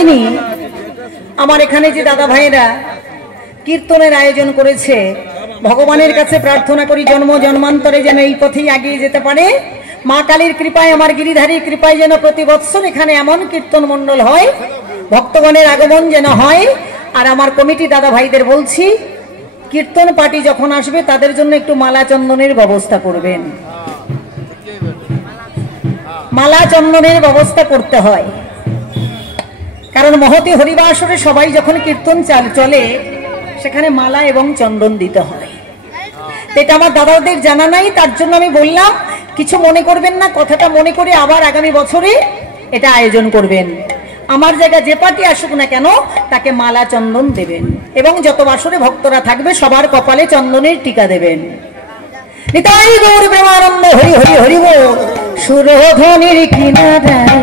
যাইনি, আমার এখানে যে দাদা ভাইরা কীর্তনের আয়োজন করেছে, ভগবানের কাছে প্রার্থনা করি জন্ম জন্মান্তরে যেন এই পথেই এগিয়ে যেতে পারে। মা কালীর কৃপায়, আমার গিরিধারীর কৃপায় যেন প্রতি বৎসর এখানে এমন কীর্তন মণ্ডল হয়, ভক্তগণের আগমন যেন হয়। আর আমার কমিটি দাদা ভাইদের বলছি, কীর্তন পার্টি যখন আসবে তাদের জন্য একটু মালা চন্দনের ব্যবস্থা করবেন। মালা চন্দনের ব্যবস্থা করতে হয়, কারণ মহতি হরিবাসরে সবাই যখন কীর্তন চলে সেখানে মালা এবং চন্দন দিতে হয়। এটা আমার দাদাদের জানা নাই, তার জন্য আমি বললাম কিছু মনে করবেন না, কথাটা মনে করে আবার আগামী বছরে এটা আয়োজন করবেন। আমার জায়গায় যে পার্টি আসুক না কেন তাকে মালা চন্দন দেবেন, এবং যত বাসরে ভক্তরা থাকবে সবার কপালে চন্দনের টিকা দেবেন। নিতাই গৌর প্রেমানন্দ, হরি হরি হরি বল। সুরধ্বনির কিনারায়